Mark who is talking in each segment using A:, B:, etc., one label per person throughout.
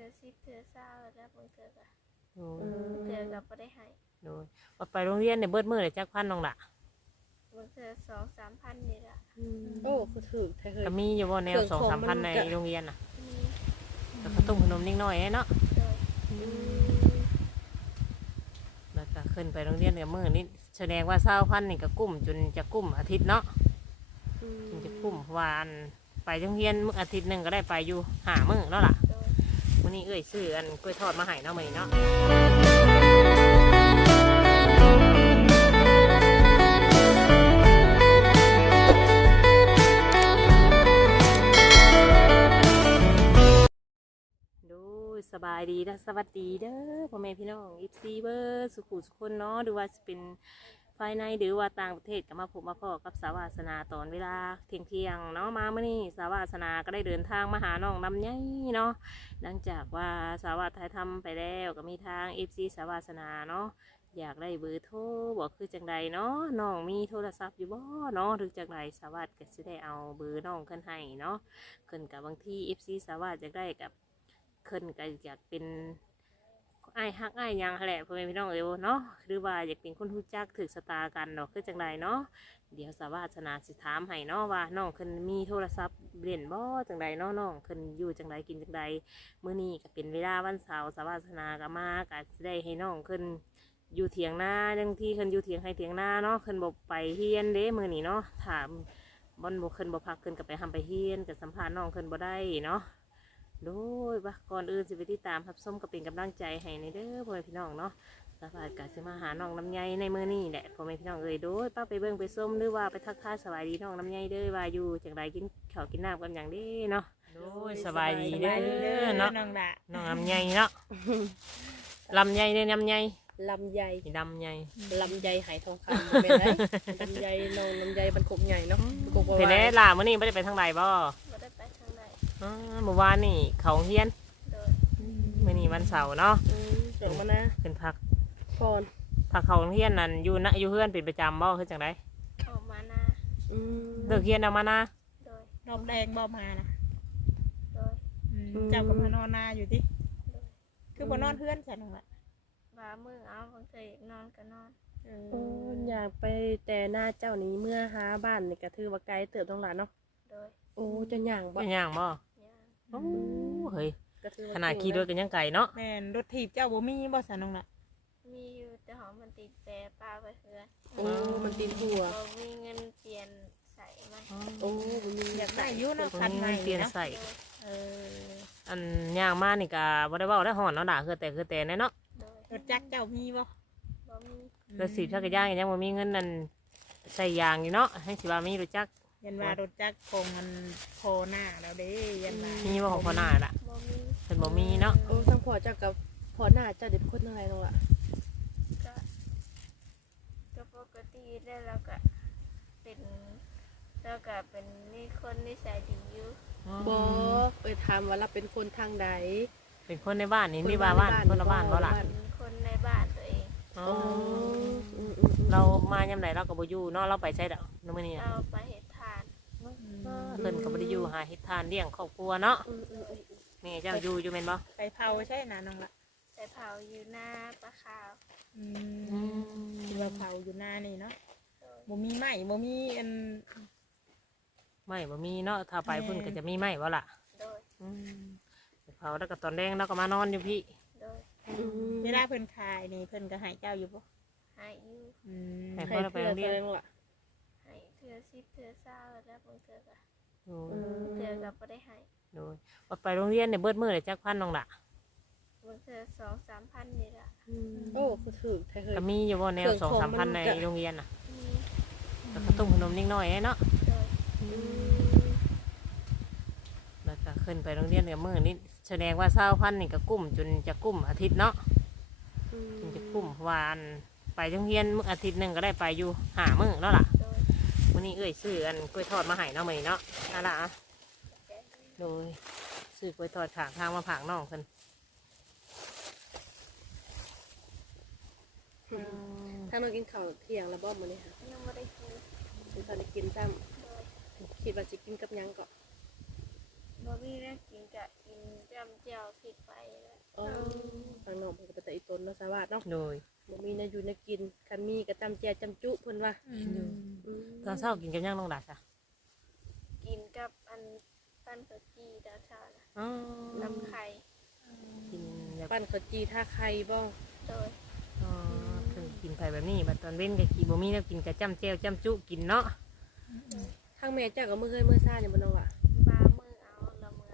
A: 10เทื่อ20แล้วบางเทื่อก็
B: โอ้
A: เทื่อก็บ่ได้ให้
B: โดยว่าไปโรงเรียนเนี่ยเบิดมื้อเลยจักพันน้องล่ะ
A: บางเทื่อ2-3พันนี่ล่ะ
C: โอ้คือถือแท้เคย
B: ก็มีอยู่บ่แนว
C: เครื่องของ
B: 2-3 พันในโรงเรียนน่ะ
A: มี
B: แล้วก็ต้มขนมนิดหน่อยเนาะ
A: โดย
B: แล้วก็ขึ้นไปโรงเรียนกับมื้อนี้แสดงว่า20,000นี่ก็กุ้มจนจะกุ้มอาทิตย์เนาะจนจะกุ้มเพราะว่าอันไปโรงเรียนมื้ออาทิตย์หนึงก็ได้ไปอยู่5 มื้อแล้วล่ะ
A: โดย
B: มื้อนี้เอ้ยซื้ออันกล้วยทอดมาให้เนาะมื้อนี้เนาะดูสบายดีนะสวัสดีเด้อพ่อแม่พี่น้องอีฟซีเบอร์สุขุสุขคนเนาะหรือว่าจะเป็นภายในหรือว่าต่างประเทศก็มาพบมาพ่อกับสาวาสนาตอนเวลาเที่ยงเนาะมาเมื่อนี้สาวาสนาก็ได้เดินทางมาหาน้องลำไยเนาะหลังจากว่าสาวาถ่ายทำไปแล้วก็มีทางอีฟซีสาวาสนาเนาะอยากได้เบอร์โทรบอกคือจังใดเนาะน้องมีโทรศัพท์อยู่บ่เนาะหรือจังใดสาวาก็จะได้เอาเบอร์น้องขึ้นให้เนาะขึ้นกับบางที่อีฟซีสาวาจะได้กับขึ้นก็อยากเป็นไอ้ายฮักไอ้ายหยังแหละพ่อแม่พี่น้องเอ๋ยเนาะหรือว่าอยากเป็นคนรู้จักถึกสตากันเนาะคือจังใดเนาะเดี๋ยวสาวาสนาสิถามให้เนาะว่าน้องขึ้นมีโทรศัพท์เล่นบ่จังใดเนาะน้องขึ้นอยู่จังใดกินจังใดมื้อนี้ก็เป็นเวลาวันเสาร์สาวาสนาก็มาก็สิได้ให้น้องขึ้นอยู่เถียงนาจังที่ขึ้นอยู่เถียงให้เถียงนาเนาะขึ้นบ่ไปเฮียนเด้มื้อนี้เนาะถามบ่บ่ขึ้นบ่พักขึ้นก็ไปทำไปเฮียนก็สัมภาษณ์น้องขึ้นบ่ได้เนาะ โดยว่าก่อนอื่นสิไปติดตามรับส้มก็เป็นกำลังใจให้ในเด้อพ่อแม่พี่น้องเนาะสบายกาสิมาหาน้องลำไยในมื้อนี้แหละพ่อแม่พี่น้องเอ้ยโดยป้าไปเบิ่งไปส้มหรือว่าไปทักทายสบายดีน้องลำไยเด้อว่าอยู่จังไรกินข้าวกินน้ำกันอย่างเด้เนาะโดยสบายดีเด้อเนาะ
D: น้องละ
B: น้องลำไยเนาะลำไยเนี่ยลำไย
C: ลำไย
B: ดำไย
C: ลำไยไหทองคำเป็นไรลำไยน้องลำไยบรรคุบใหญ่เนาะบรรคุบ
B: เป็นไงล่ะมื้อนี้ไม่ได้ไปทางใดบ่
A: บ่ได้ไปทางใด
B: เมื่อวานนี่เขาเฮียน
A: โดย
B: มื้อนี้วันเสาร์เนาะ
C: จงมานะ
B: ขึ้นพัก
C: พร
B: พักเขาเฮียนนั่นอยู่เฮือนเป็นประจำบ่คือจังได
A: ออกมานา
B: เลิกเฮียนเอามานะ
A: โดย
D: รอบแดงบ่มานะ
A: โดย
D: เจ้าก็มานอนนาอยู่ดิคือบ่นอนเพื่อนฉันน้องละ
A: ว่ามื้อเอาบางเทื่ออยากนอนก็นอน
C: อยากไปแต่หน้าเจ้านี้เมื่อหาบ้านนี่ก็ถือว่าไกลเติบต้องหลานเนาะ
A: โดย
C: โอ้จะย่างบ่
B: เป็นย่างบ่
A: ย่าง
B: โอ้เฮ้ย
C: ก็ถือว่
B: ขนาดขี่รถกันยังไก่เนาะ
D: แม่นรถถีบเจ้าบ่มีบ่ฉันน้องละ
A: มีอยู่แต่หอมมันติดแปรป้าไปเฮือน
C: โอ้มันตีนหัว
A: บ่มีเงินเปลี่ยนใส่ไหม
C: โอ้มันมี
D: อยากได้อยู่เนาะ
B: ตรง
D: คัน
B: นี้
D: ใหม่
B: เปลี่ยน
D: เนาะ
B: ใส่
A: โดย
D: เออ
B: อันย่างมานี่ก็บ่ได้เว้าได้ห่อนเนาะด่าคือแต่แน่เนาะ
A: โดย
D: รถจักรเจ้ามีบ่
A: บ่มี
B: รถสิบชักกระย่างยังบ่มีเงินนั่นใส่ยางอยู่เนาะให้สิว่ามีรู้จัก
D: ยันว่ารถจักรคงมันโพหน้าแล้วเด้ยันว่า
B: มีบ่ของพ่อหน้าล่ะ
A: บ่มี
B: เพิ่นบ่มีเนาะ
C: โอ้ทั้งพ่อเจ้ากับพ่อหน้าเจ้าเด็กคนอะไรน้องล่ะ
A: ก็ก็ปกติแล้วเราก็เป็นมีคนนิสัยดีอยู่
C: บ่ไปถามว่าเราเป็นคนทางใด
B: เป็นคนในบ้านนี่นี่บ้านคนละบ้านบ่ล่ะ
A: เป็นคนในบ้านตัวเอง
B: อ๋อ
C: อืม
B: เรามายามใดเราก็บ่อยู่เนาะเราไปใช้ดอกในมื้อนี้
A: เราไปเฮ็ดทาน
B: เพิ่นก็บ่ได้อยู่หาเฮ็ดทานเลี้ยงครอบครัวเนาะนี่เจ้าอยู่แม่นบ่
D: ไปเผาใช่นะน้องละ
A: แต่เผาอยู่หน้าปลาขาว
D: ที่ว่าเผาอยู่หน้านี่เนาะบ่มีไม้บ่มีอัน
B: ไม่บ่มีเนาะถ้าไปเพิ่นก็จะมีไม้บ่ล่ะ
A: โดย
B: เผาแล้วก็ตอนแดงเราก็มานอนอยู่พี่
A: โดย
D: เวลาเพิ่นขายนี่เพิ่นก็ให้เจ้าอยู่บ่
A: ใหายอยู่
B: ให้
C: ให้
B: พ่อเราไป
C: เพื่อ
B: โรงเรียน
C: แสดงล่ะ
A: ใหายเทื่อ10เทื่อ20แล้วบางเทื่อก็
B: โอ้
A: เทื่อก็บ่ได้ให้
B: โดยว่าไปโรงเรียนเนี่ยเบิดมื้อเลยจักพันน้องล่ะ
A: บางเทื่อ2-3พันนี่ล่ะ
C: โอ้คือถือแท้เคย
B: ก็มีอยู่บ่แนว
C: เครื่องของ
B: 2-3 พันใน
C: มันก็
B: โรงเรียนน่ะ
A: มี
B: แล้วก็ต้มขนมนิดหน่อยเนาะ
A: โดย
B: แล้วก็ขึ้นไปโรงเรียนกับมื้อนี้แสดงว่า20,000นี่ก็กุ้มจนจะกุ้มอาทิตย์เนาะจนจะกุ้มเพราะว่าอันไปโรงเรียนมื้ออาทิตย์หนึงก็ได้ไปอยู่5 มื้อแล้วล่ะ
A: โดย
B: มื้อนี้เอ้ยซื้ออันกล้วยทอดมาให้เนาะมื้อนี้เนาะนั่นล่ะอะโดยซื้อกล้วยทอดข้างทางมาผากน้องเพิ่น
C: ถ้าน้องกินข้าวเที่ยงแล้วบ่มื้อนี้ค่ะ
A: ยังบ่ได้กิน
C: ฉันตอนได้กินซ้
A: โดย
C: ำคิดว่าสิกินกับหยังก็
D: ม
A: บ่มีแนวกินกะกินจำเจียวพริกไปแล้ว
C: อ๋อทางน้องเพิ่นก็เป็นตาอีตนเนาะสวัสดเนาะ
B: โดย
C: บ่มีแนวอยู่แนวกินคันมีก็จำแจจำจุเพิ่นว่าอืม
B: ตอนเช้ากินกับย่างน้องดาจ้ะ
A: กินกับอันปั้นข้าวจี่ดาวเช้านะ
B: อ๋อ
A: น้ำไข่
B: กินแบบ
C: ปั้นข้าวจีท่าไข่บ่
A: โดย
B: อ๋อเพิ่นกินไปแบบนี้บัดตอนเว้นก็กินบ่มีแล้วกินกับจ้ำแจ่วจ้ำจุกินเนาะ
C: ทางแม่เจ้าก็มื้อเฮ้ยมื้อซ่าเนี่ยบ่น้องว่ะ
A: ปลามือเอาละเมือ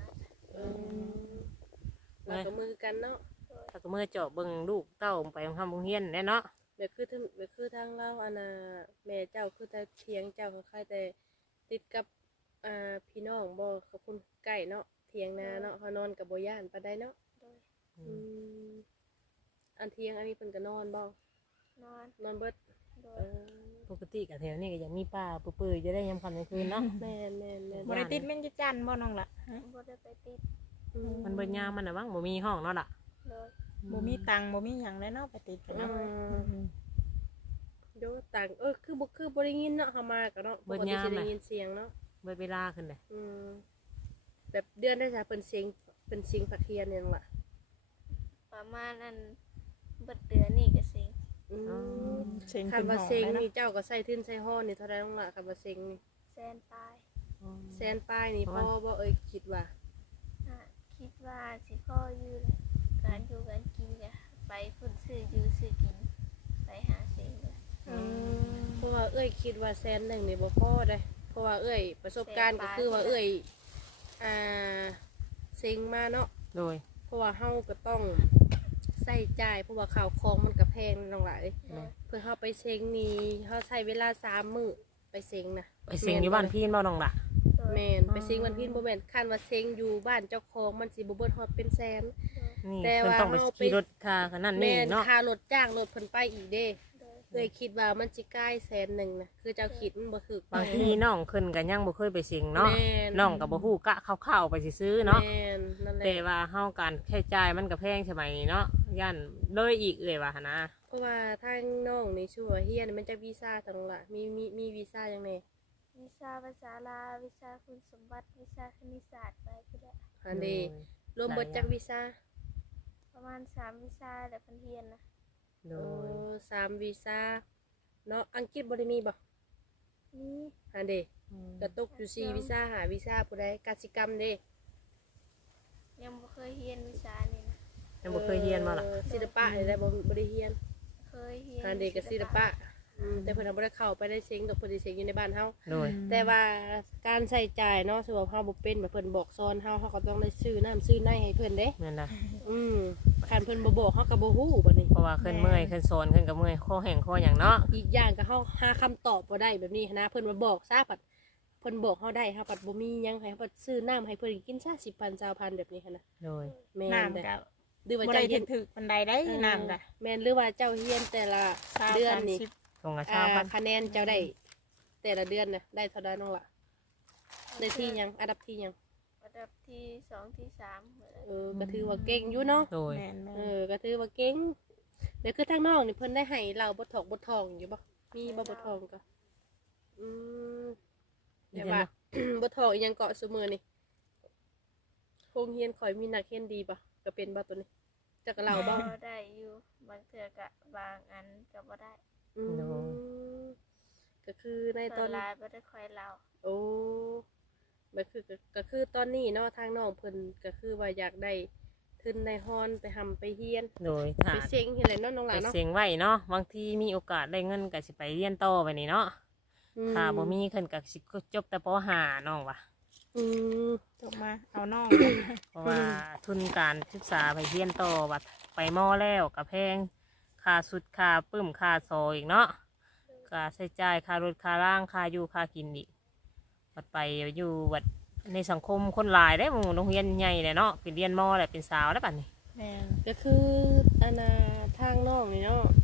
C: เราก็มือกันเนาะ
B: ถ้าก็เมื่อเจาะเบิ่งลูกเต้าไปทำโรงเรียนแน่เนาะ
C: แบบคือทางเราอันน่ะแม่เจ้าคือแต่เถียงเจ้าก็คล้ายแต่ติดกับพี่น้องบ่กับคนใกล้เนาะเถียงนาเนาะเฮานอนกับบ่ย่านปานใดเนาะ
A: โดย
C: อืมอันเที่ยงอันนี้เพิ่นก็นอนบ่
A: นอน
C: เบิด
A: โด
C: เอย อ
B: ปกติกับแถวนี้ก็อยากมีปลาเปื่อยๆจะได้ยามค่ำกลางคืนเนาะ
C: แม่นแม่นแม่น
D: บ่ได้ติดแม่งจันบ่น้องล่ะฮะ
A: บ่ได้ไปติด
B: มันเบิ่ยามมันน่ะบ้างบ่มีห้องเนาะล่ะ
A: โดย
D: บ่มีตังค์บ่มีหยังเลยเนาะไปติดกัน
C: อื
D: เนาะ
C: มโยต่างคือบ่ได้ยินเนาะเฮามาก็เนาะปกติสิได้ยินเสียงเนาะ
B: เบิดเวลาขึ้นเลย
C: อืมแบบเดือนได้จ้ะเป็นเสียงผักเทียนเนี่ยนั่นล่ะ
A: ประมาณอันเบิดเดือนนี่ก็สิง
C: อืม
D: เซ็ง
C: คั
D: ขึ้
C: น
D: น
C: ว่า
D: ห้อง
C: เซ็ง
D: เลยเนาะ
C: นี่เจ้าก็ใส่ทื่นใส่ห่อนี่เท่าไรน้องล่ะคันว่าเซ็งนี่
A: แซนปลาย
C: แซนป้ายนี่พ่อบ่คิดว่า
A: คิดว่าสิพ่ออยู่เลยการอยู่การกินก็ไปพุ่นซื้ออยู่ซื้อกินไปหาเสียงเลย
C: เพราะว่าคิดว่าแซนหนึ่งนี่บ่พอได้เพราะว่าประสบการณ์ก็คือว่าอ่าเซ็งมาเนาะ
B: โดย
C: เพราะว่าเฮาก็ต้องใส่จ่ายเพราะว่าข้าวของมันก็แพงน้องหลายเพื่อเฮาไปเซ็งนี่เฮาใช้เวลา3 มื้อไปเซ็งนะ
B: ไปเสียงอยู่บ้านพี่บ่น้องล่ะ
A: โดย
C: แม่นไปเซ็งวันพินบ่แม่นคันว่าเซ็งอยู่บ้านเจ้าของมันสิบ่เบิดฮอดเป็นแสน
B: นี่
C: แต่
B: เพิ่น
C: ว่า
B: ต้องไป
C: เฮาไป
B: ขี่รถคาขนาดนี้
C: แม่น
B: เนาะ
C: ค่ารถจ้างรถเพิ่นไปอีกเด้
A: โดย
C: คิดว่ามันสิใกล้แสนหนึ่งนะคือเจ้าคิดมันบ่ถึก
B: บางทีน้องขึ้นก็ยังบ่เคยไปเสียงเนาะ
C: แม่น
B: น้องก็บ่ฮู้กะคร่าวๆไปสิซื้อเนาะ
C: แม่นนั่นแหละ
B: แต่ว่าเฮาการใช้จ่ายมันก็แพงสมัยนี้เนาะย่านเลยอีกเลยว่าหั่นนะ
C: เพราะว่าทางน้องนี่ชื่อว่าเฮียนมันจะวีซ่าตรงละมีวีซ่าจังได๋
A: วิชาภาษาลาววิชาคุณสมบัติวิชาคณิตศาสตร์ไปก็ได้
C: อันนี้รวมเบิดจักวีซ่า
A: ประมาณ3วิชาแต่เพิ่นเรียนนะ
B: โด
C: โอ้
B: ย
C: 3วีซ่าเนาะอังกฤษบ่ได้มีบ่
A: นี่
C: อันเด้ก็ตกอยู่4วีซ่า5วีซ่าผู้ใดกสิกรรมเด้
A: ยังบ่เคยเรียนวิชานี่นะ
B: ยังบ่เคยเรียนมาล่ะ
C: ศิลปะนี่ได้บ่ได้เรียน
A: เคยเรียน
C: อันเด้ก็ศิลปะแต่เพิ่นบ่ได้เข้าไปได้เซ็งดอกเพิ่นสิเซ็งอยู่ในบ้านเฮา
B: โดย
C: แต่ว่าการใส่จ่ายเนาะสมมุติเฮาบ่เป็นแบบเพิ่นบอกสอนเฮาก็ต้องได้ซื้อน้ำซื้อในให้เพิ่นเด้
B: แม่นล่ะ
C: คันเพิ่นบ่บอกเฮาก็บ่ฮู้บัดนี้
B: เพราะว่าขึ้นเมื่อยขึ้นโซนขึ้นก็เมื่อยข้อแห้งข้อหยังเนาะ
C: อีกอย่างก็เฮาหาคำตอบบ่ได้แบบนี้นะเพิ่นมาบอกซะปัดเพิ่นบอกเฮาได้เฮาปัดบ่มีหยังให้เฮาปัดซื้อน้ำให้เพิ่นกินซะ10,000 20,000แบบนี้หันนะ
B: โดย
C: แม่น
D: น้ำ
C: เด้
D: ก็
C: หรือว่า
D: บ่
C: เจ้า
D: ได้
C: เฮียน
D: ถึกๆปานใดได้น้ำก็
C: แม่นหรือว่าเจ้าเฮียนแต่ละเดือนนี่
B: ตรงกับชาวพัน
C: คะแนนเจ้าได้แต่ละเดือนน่ะได้เท่าใดน้องล่ะได้ที่หยังอันดับที่หยัง
A: ระดับที่2ที่3เหมือนกัน
C: ก็ถือว่าเก่งอยู่เนาะ
B: โดย
D: แม่น
C: ก็ถือว่าเก่งเดี๋ยวคือทางน้องนี่เพิ่นได้ให้เราบทถอกบททองอยู่บ่มีบ่บททองก็อืมแต่ว่า บททองอีหยังเกาะซุมื้อนี่โรงเรียนข่อยมีนักเรียนดีบ่ก็เป็นบ่ตัวนี้จักเราบ่
A: ก็ได้อยู่บางเทื่อก็บางอันก็บ่ได้
C: อืมก็คือในต
A: ต
C: อ
A: อน
C: น
A: ลายบ่ได้ค่อยเล่า
C: โอ้ก็คือตอนนี้เนาะทางน้องเพิ่นก็คือว่าอยากได้ทุนในฮอนไปทำไปเฮียน
B: โดยถ้า
C: ไปเซ็งเฮ็ดอะไรเนาะน้องห
B: ไป
C: ลานเนาะ
B: เสียงไว้เนาะบางทีมีโอกาสได้เงินก็สิไปเรียนต่อไปนี่เนาะถ้าบ่มีเพิ่นก็สิจบแต่ป .5 น้องว่ะ
C: อืม
D: จบมาเอาน้อง
B: เพราะว่าทุนการศึกษาไปเรียนต่อวัดไปมอแล้วกับแพงค่าสุดค่าปึ้มค่าซอยอีกเนาะค่าใช้จ่ายค่ารถค่าร่างค่าอยู่ค่ากินอีกวัดไปอยู่วัดในสังคมคนหลายได้หมู่โรงเรียนใหญ่เลยเนาะเป็นเรียนมอแหละเป็นสาวแล้วบัดนี้
D: แม่น
C: ก็คืออันน่ะทางน้องนี่เนาะ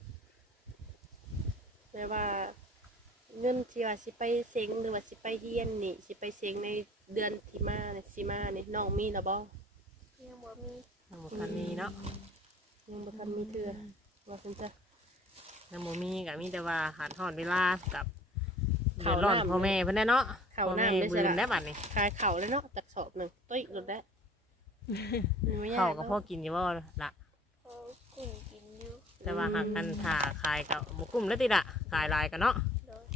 C: แม่ว่าเงินที่ว่าสิไปเซ็งหรือว่าสิไปเฮียนนี่สิไปเซ็งในเดือนที่มาเนี่ยสิมานี่น้องมีแล้วบ่
A: ยังบ่มี
B: น้ำบ่ทันมีเนาะ
C: ยังบ่ทันมีเทื่อว่าซั่นจ้ะ
B: น้ำบ่มีก็มีแต่ว่าหาดหอดเวลากับเดือดร้อนพ่อแม่เพิ่นแน่เนาะ
C: ข้าว
B: พ่อแม่
C: น้ำได้
B: บื
C: สิ
B: น
C: ล่ะ
B: ได้บัดนี้
C: ขายข้าวเลยเนาะจักสอบหนึงตุ้ยรถได้ไม่ย
B: ข้าวก็พอกินอยู่บ่ล่ะ
A: พอกุ้งกินอยู่
B: แต่ว่าหากอันถ่าขายก็บ่คุ้มแล้วติล่ะขายหลายก็เนาะ
A: โดย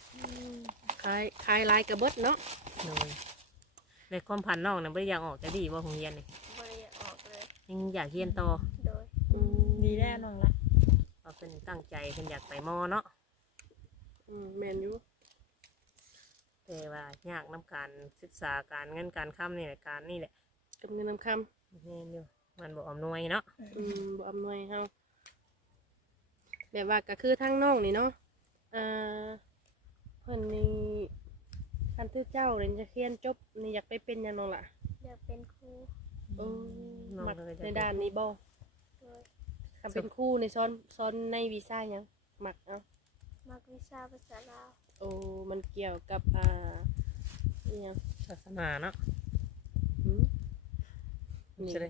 C: ขายลายกระเบิดเนาะ
B: โดยในความพันน้องน่ะบ่ได้อยากออกจะดีบ่โรงเรียนนี่
A: บริออกเลย
B: ยังอยากเรียนต่อ
A: โดย
D: ดีแล้วน้องละ
B: เพราะเพิ่นตั้งใจเพิ่นอยากไปมอเนาะ
C: แมนอยู่
B: แต่ว่ายากนํการศึกษาการเงินการค้ำนี่แหละการนี่แหละ
C: กับเงินนำค
B: แม่นอยู่มันบ่อำนวยเนาะ
C: ำบ่อำนวยเฮาแบบว่าก็คือทั้งน้องนี่เนาะเพิ่นนี่คันทื่อเจ้าเรียนจะเรียนจบนี่อยากไปเป็นหยังน้องล่ะ
A: อยากเป็นครู
B: น้อง
C: มัก
B: เลยจะ
C: ในด้านนี้บ่
A: โดย
C: คันเป็นครูในซ้อนในวีซ่าหยังมักเอา
A: มักวิชาภาษาลาว
C: โอ้มันเกี่ยวกับอีหยัง
B: ศาสนาเนาะ
C: หืมนี่
B: ใช่ไหม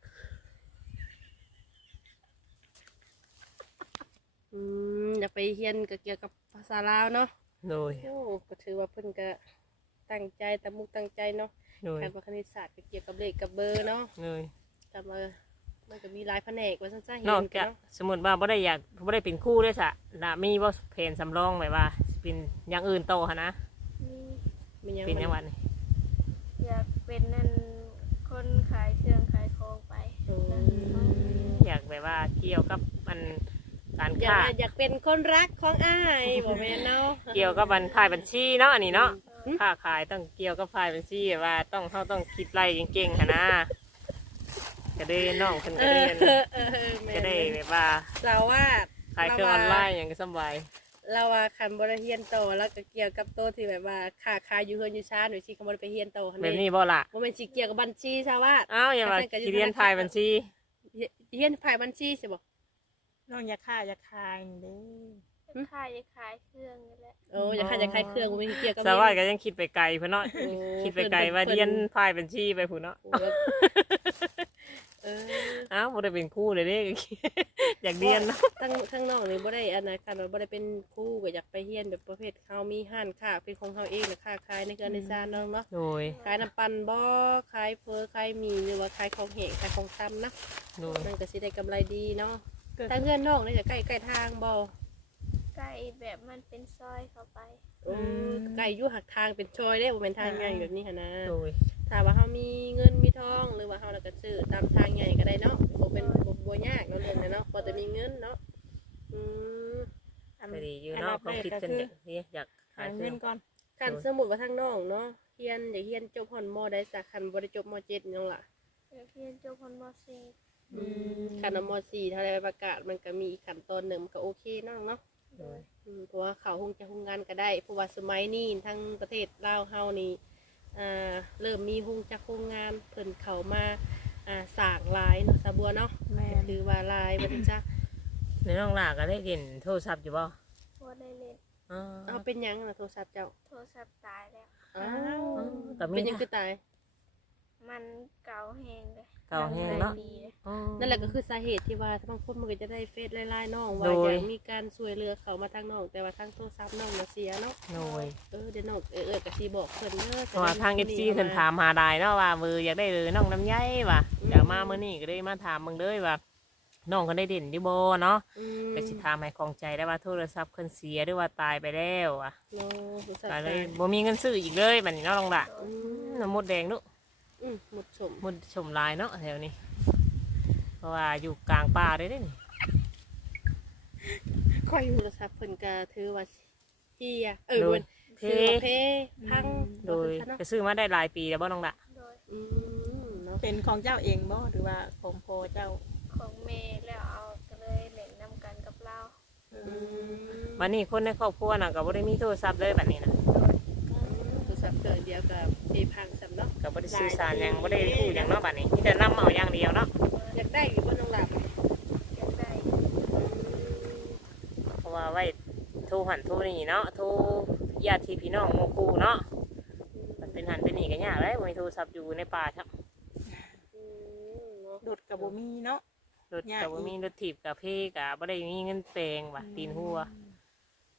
C: อยากไปเรียนก็เกี่ยวกับภาษาลาวเนาะ
B: โดย
C: โอ้ก็ถือว่าเพิ่นก็ตั้งใจตั้งมุกตั้งใจเนาะ
B: โดย
C: การคณิตศาสตร์ก็เกี่ยวกับเลขกับเบอร์เนาะ
B: โดย
C: กับมันก็มีหลายแผนกว่าซั่นซะเห็
B: นอก
C: น
B: จาก
C: เนาะ
B: สมมติว่าบ่ได้อยากบ่ได้เป็นครู่ด้วยซะน่ะมีบ่แผนสำรองแบบว่าสิเป็นอย่างอื่นโตหั่นนะ
A: มี
C: มีหยัง
B: เป็นจังหวัดนี่
A: อยากเป็นนั่นคนขายเครื่องขายของไป
C: โอ้
A: นั่น
B: อยากแบบว่าเกี่ยวกับมันการ
C: อยา
B: ค้าก
C: อยากเป็นคนรักของอ้ายบ่แม่นเนาะ
B: เกี่ยวกับบันขายบัญชีเนาะอันนี้เนาะ
C: อืม
B: ค้าขายต้องเกี่ยวกับฝ่ายบัญชีว่าต้องเขาต้องคิดไล่เก่งๆหั่นนะก็ได้น้องเพิ่นก็ได้อัน
C: แม่
B: ก็
C: น
B: ได้แบบว่า
C: สาวาด
B: ขายเครื่องออนไลน์อย่างก็สำบาย
C: เราว่าคันบ่ได้เรียนโตแล้วก็เกี่ยวกับโตที่แบบว่าค้าขายอยู่เฮือนอยู่ชานหรือสิเขาบ่ได้ไปเรียนโตหั่น
B: แบบ
C: เด้
B: นี้บ่ล่ะ
C: บ่แม่นสิเกี่ยวกับบัญชีสาวาด
B: อ้าวอย่าว่าสิเรียนฝ่ายบัญชี
C: เรียนฝ่ายบัญชีใช่บ่
D: น้องอยากฆ่าอยากคายนี่เด้
A: ขายจะขายเครื่องนี่แหละ
C: โอ้อยากขายเครื่องบ่แม่นเกี่ยวกับ
B: สาวาก็ยังคิดไปไกลเพิ่นเนาะ
C: โอ้
B: คิดไปไกลว่าเรียนฝ่ายบัญชีไปพุ่นเนาะ
C: โอ้แล้วเออ
B: อ้าวบ่ได้เป็นครู่เลยเด้ อยากเรียนเนาะ
C: ทั้งน้องนี่บ่ได้อันนั้นคันว่าบ่ได้เป็นครูก็อยากไปเรียนแบบประเภทเฮามีห้านค้าเป็นของเฮาเองน่ะค้าขายในเรือนในซานเนาะเนาะ
B: โดย
C: ขายน้ำปั่นบ่ขายเฟอขายหมี่หรือว่าขายของแห้งขายของซ้ำนะ
B: โดย
C: มันก็สิได้กำไรดีเนาะทางเพื่อนน้องนี่จะใกล้ทางบ่
A: ใกล้แบบมันเป็นซอยเข้าไป
C: ใกล้อยู่หักทางเป็นชอยได้บ่เป็นทางใหญ่แบบนี้หั่นนะ
B: โดย
C: ถ้าว่าเฮามีเงินมีทองหรือว่าเฮาแล้วก็ซื้อตามทางใหญ่ก็ได้เนาะบ่เป็นบ่ยากเนาะเรื่องนั้นเนาะพอจะมีเงินเนาะอืม
B: ก็ดีอยู่เนาะความคิดเพิ่นอยากขา
D: หาย
B: เค
D: เงิ
B: รื่อง
D: นก่อน
C: คันสมมุติว่าทางน้องเนาะอยากเรียนจบฮอนมได้สักคันบ่ได้จบม7นี่น้องล่ะ
A: อยากเรียนจบคนม
C: คันม4ถ้าได้ไปประกาศมันก็มีอีกขั้นตอนหนึงมันก็โอเคเนาะเนาะ
B: โดย
C: เพราะว่าเขาคงจะคงงานก็ได้เพราะว่าสมัยนี้ทั้งประเทศลาวเฮานี่เริ่มมีคงจะคงงานเพิ่นเขามาสร้างลายเนาะสะบัวเนาะ
D: แม่
C: หรือว่าลายบ่ได้จ้ะ
B: ในน้องหลาก็ได้เล่นโทรศัพท์อยู่บ่
A: บ่ได้เล่น
B: อ๋อ
C: เอาเป็นหยังน่ะโทรศัพท์เจ้า
A: โทรศัพท์ตายแล้ว
C: อ้าว
B: ก็มี
C: เป็นหยังคือตาย
A: มันเก่าแหงเลย
B: เก่าแห้งเนาะ
A: หลยปีเลย
B: อ๋อ
C: นั่นแหละก็คือสาเหตุที่ว่าบางคนมันก็จะได้เฟซไล่ๆน้องว่า
B: โดย
C: อยากมีการช่วยเหลือเขามาทางน้องแต่ว่าทางโทรศัพท์น้องน่ะเสียเนาะ
B: โดย
C: เดี๋ยวน้องก็สิบอกเพิ่นเด้อ
B: เพราะว่าทาง FC เพิ่นถามหาได้เนาะว่ามืออยากได้เลยน้องลำไยว่ะอยากมามื้อนี้ก็เลยมาถามมึงเด้อว่าน้องก็ได้เด่นอยู่บ่เนาะ
C: อืม
B: ก็สิถามให้ของใจได้ว่าโทรศัพท์เพิ่นเสียหรือว่าตายไปแล้วอ่ะ
C: เนาะโทรศัพท์
B: ก็เลย
C: ตาย
B: บ่มีเงินซื้ออีกเลยบัดนี้เนาะน้องละ
C: อืม
B: น้ำมดแดงเนาะ
C: หมดสม
B: มดชมลายเนาะแถวนี้ เพราะว่าอยู่กลางป่าเลยเด้นี่
C: ค่อยโทรศัพท์เพิ่นก็ถือว่าเฮีย
B: โดย
C: เพิ่นซื้อมาเพพัง
B: โดย
C: เนาะ
B: ก็ซื้อมาได้หลายปีแล้วบ่น้องละ
A: โดย
C: อืมเนาะ
D: เป็นของเจ้าเองบ่หรือว่าของพ่อเจ้า
A: ของเมย์แล้วเอาก็เลยเล่นนำกันกับเรา
C: อืม
B: วันนี้คนในครอบครัวน่ะก็บ่ได้มีโทรศัพท์เลยบัดนี้นะ
C: โทรศัพท์เครื่องเดียวกับเพพังสำเนาะ
B: ก็บ่ได้สื่อสารหยังบ่ได้พูดหยังเนาะบัดนี้มีแต่นำเอาอย่างเดียวเนาะ
C: อยากได้อยู่บนน้องหลับ
A: อยากได้
B: เพราะว่าไว้โทรหันโทรนี่เนาะโทรญาติพี่น้องหมู่คู่เนาะมันเป็นหันเป็นนี่ก็ยากเลยบ่มีโทรศัพท์อยู่ในป่าครับ
C: เนาะ
D: ดุดกับบ่มีเนาะ
B: รถก็บ่มีรถถีบกับเพก็บ่ได้มีเงินแปลงว่ะตีนหัว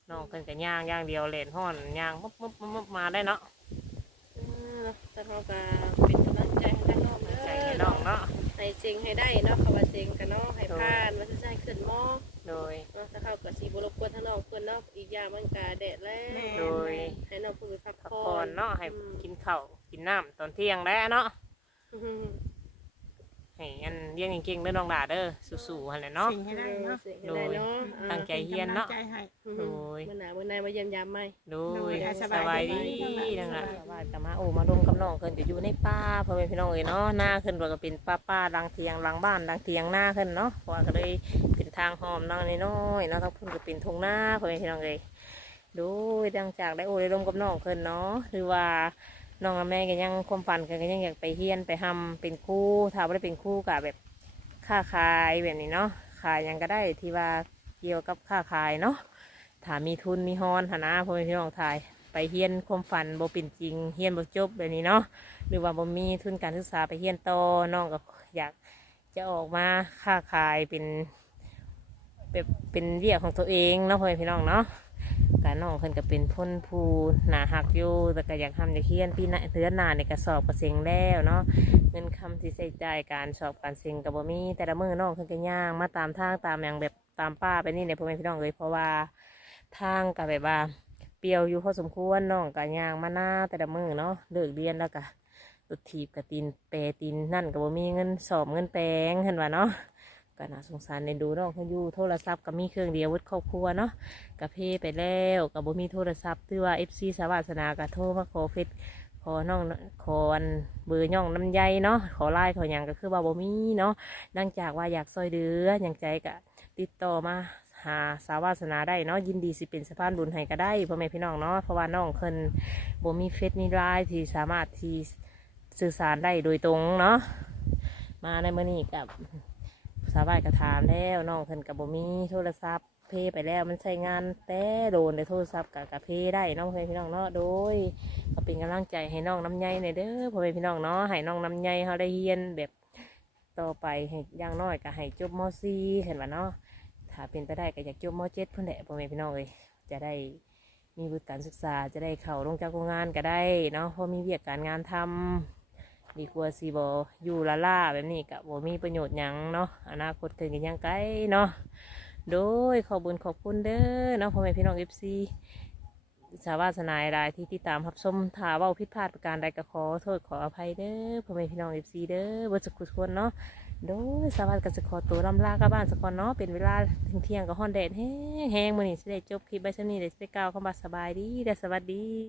B: น้องเพิ่นก็ย่างอย่างเดียวเล่นฮ้อนย่างมุบมุบมุบมุบมาได้เนาะ
C: เนาะแต่เราก็เป็นกำลังใจให้ทั้งน้อง
B: ใจให้น้องเนาะ
C: ให้เซ็งให้ได้เนาะเขาว่าเซ็งกันเนาะให้ผ่านว่าจะให้ขึ้นหมอ
B: โดย
C: เนาะถ้าเขาก็สิบ่รบกวนทั้งน้องเพิ่นเนาะอีกอย่างมันก็แดดแล้ว
B: โดย
C: ให้น้องเพิ่นไปพัก
B: พัก
C: ผ่
B: ผ่
C: อ
B: อน นเนาะให้กินข้าวกินน้ำตอนเที่ยงแล้วเนาะ
C: อืม
B: ให้อันเรียนเก่งๆเด้อน้องหลาเด้อสู้ๆหั่นแหละเนาะ
D: สิ่งให้ได้เนาะ
C: เซ็งให้ได้เนาะ
B: ตั้งใจเฮียนเนาะ
D: ป็กำลังใจให้
B: โดย
C: มื้อหน้ามื้อในมาเยี่ยมยามใหม่
B: โดย
D: ส
B: ส
D: บาย
B: บาย
D: ดี
B: ดีนั่นแหละว่าจะมาโอ้มาดมกับน้องเพิ่นจะอยู่ในป่าพ่อแม่พี่น้องเอ้ยเนาะหน้าขึ้นว่าก็เป็นป่าดังเทียงหลังบ้านดังเทียงหน้าขึ้นเนาะเพราะว่าก็เลยเป็นทางหอมน้องน้อยๆเนาะทั้งพุ่นก็เป็นทงหน้าพ่อแม่พี่น้องเอ้ยโดยดังจากได้โอ้ได้ดมกับน้องเพิ่นเนาะหรือว่าน้องกับแม่ก็ยังความฝันกันก็ยังอยากไปเฮียนไปทำเป็นครูถ้าไม่ได้เป็นครูก็แบบค้าขายแบบนี้เนาะขายหยังก็ได้ที่ว่าเกี่ยวกับค้าขายเนาะ ถ้ามีทุนมีฮอนหนนะพ่อแม่พี่น้องทายไปเฮียนความฝันบ่เป็นจริงเฮียนบ่จบแบบนี้เนาะหรือว่าบ่มีทุนการศึกษาไปเฮียนต่อน้องก็อยากจะออกมาค้าขายเป็นแบบเป็นเรียกของตัวเองเนาะพ่อแม่พี่น้องเนาะการน้องเพิ่นก็เป็นพ้นผู้หนาหักอยู่แต่ก็อยากทำอยากเฮียนปีหน้าเดือนหน้าในกระสอบกระเซ็งแล้วเนาะเงินคำที่ใช้จ่ายการสอบการเซ็งกับบ่มีแต่ละมื้อน้องเพิ่นก็ย่างมาตามทางตามอย่างแบบตามป้าไปนี่เนี่ยพ่อแม่พี่น้องเลยเพราะว่า ทางกับแบบว่าเปรียวอยู่พอสมควรน้องกับยางมาหน้าแต่ละมือเนาะเลิกเรียนแล้วก็ตุดถีบกับตีนเปรตีนนั่นก็บ่มีเงินสอบเงินแปลงเห็นว่าเนาะก็น่าสงสารในดูน้องเขาอยู่โทรศัพท์ก็มีเครื่องเดียววัดครอบครัวเนาะกับเพไปแล้วกับบ่มีโทรศัพท์ที่ว่า FC สาวาสนาก็โทรมาขอเฟซขอน้องขออันเบอร์ย่องน้ำใยเนาะขอไลน์ขอหยังก็คือว่าบ่มีเนาะดังจากว่าอยากซอยเดืออย่างใจก็ติดต่อมา หาสาวาสนาได้เนาะยินดีสิเป็นสะพานบุญให้ก็ได้พ่อแม่พี่น้องเนาะเพราะว่าน้องเพิ่นบ่มีเฟซมีไลน์ที่สามารถที่สื่อสารได้โดยตรงเนาะมาในมื้อนี้กับสาวบ้านก็ถามแล้วน้องเพิ่นกับบ่มีโทรศัพท์เพย์ไปแล้วมันใช้งานแต่โดนในโทรศัพท์กับเพย์ได้เน้องพ่อแม่พี่น้องเนาะโดยก็เป็นกำลังใจให้น้องน้ำใยในอยเด้อพ่อแม่พี่น้องเนาะให้น้องน้ำใยเขาได้เรียนแบบต่อไปให้อย่างน้อยก็ให้จบม .4 เห็นว่าเนาะ ถ้าเป็นไปได้ก็อยากจบม .7 เพื่อนแหละพ่อแม่พี่น้องเลยจะได้มีวุฒิการศึกษาจะได้เข้าลงจากโรงงานก็ได้เนาะเพราะมีเวียกการงานทำดีกว่าสีบอยู่ละล่าแบบนี้กับบ่มีประโยชน์หยังเนาะอนาคตเกินกันยังไกลเนาะโดยขอบุญขอบคุณเด้อเนาะพ่อแม่พี่น้อง FC สาวาสนายรายที่ติดตามรับชมถ้าเว่าผิดพลาดประการใดก็ขอโทษขออภัยเด้อพ่อแม่พี่น้อง FC เด้อเบิดสุขทุกคนเนาะ โดยสวัสดิ์กับสกอตัวลำลากลับบ้านสกอนเนาะเป็นเวลาเที่ยงกับฮอนแดดแห้งแห้งมื้อนี้สิได้จบคลิปไว้ซะนี้เดี๋ยวสิได้กล่าวคำว่าสบายดีและสวัสดี